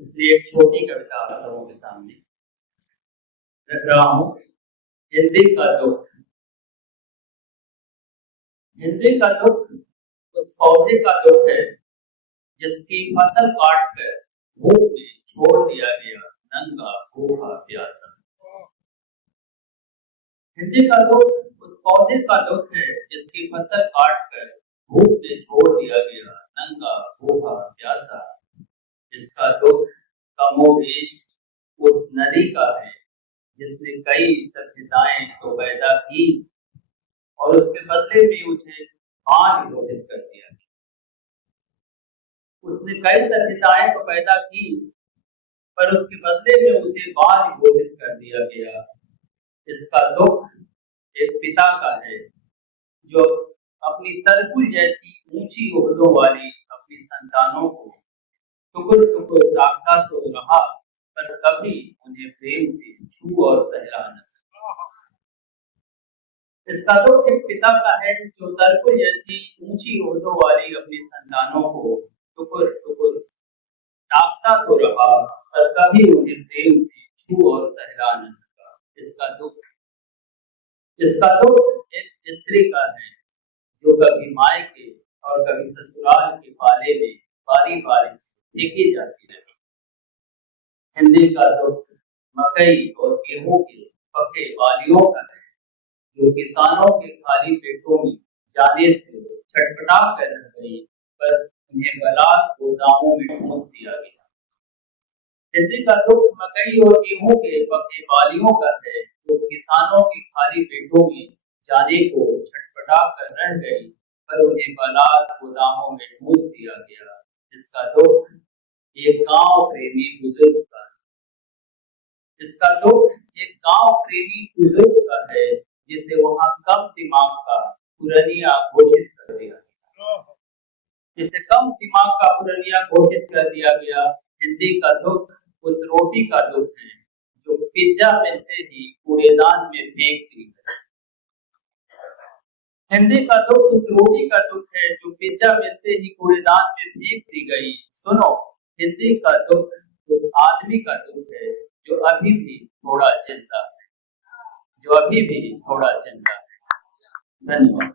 इसलिए एक छोटी कविता आप सबों के सामने रख रहा हूं। हिंदी का दुख। हिंदी का दुख उस पौधे का दुख है जिसकी फसल काट कर धूप में छोड़ दिया गया नंगा भूखा प्यासा। हिंदी का दुख उस पौधे का दुख है जिसकी फसल काट कर धूप में छोड़ दिया गया नंगा भूखा प्यासा। इसका दुख कमोबेश उस नदी का है जिसने कई सभ्यताएं तो पैदा की और उसके बदले में उसे बांझ घोषित कर दिया। उसने कई सभ्यताएं तो पैदा की पर उसके बदले में उसे बांझ घोषित कर दिया गया। इसका दुख एक पिता का है जो अपनी तरकुल जैसी ऊंची ओहदों वाली अपनी संतानों को टुकुर टुकुर ताकता तो रहा पर कभी उन्हें प्रेम से छू और सहला न सका। इसका दुख एक पिता का है जो तरकुल जैसी ऊंची ओहदों वाली अपनी संतानों को टुकुर टुकुर ताकता तो रहा पर कभी उन्हें प्रेम से छू और सहला न सका। इसका दुख एक स्त्री का है जो कभी मायके और कभी ससुराल के पाले में बारी बारी से देखी जाती रही। हिंदी का दुख मकई और गेहूं के पके बालियों का है जो किसानों के खाली पेटों में जाने से छटपटा कर रह गई पर उन्हें बलात् गोदामों में ठूंस दिया गया। हिंदी का दुख मकई और गेहूं के पके बालियों का है जो किसानों के खाली पेटों में जाने को छटपटा कर रह गई पर उन्हें बलात् गोदामों में ठूंस दिया गया। इसका दुख एक गांव प्रेमी बुजुर्ग का है। इसका दुख एक गांव प्रेमी बुजुर्ग का है जिसे वहां कम दिमाग का पुरनिया घोषित कर दिया गया। जिसे कम दिमाग का पुरनिया घोषित कर दिया गया। हिंदी का दुख उस रोटी का दुख है जो पिज्जा मिलते ही कूड़ेदान में फेंक दी गई। हिंदी का दुख उस रोटी का दुख है जो पिज्जा मिलते ही कूड़ेदान में फेंक दी गई। सुनो, हिंदी का दुख उस आदमी का दुख है जो अभी भी थोड़ा जिंदा है। धन्यवाद।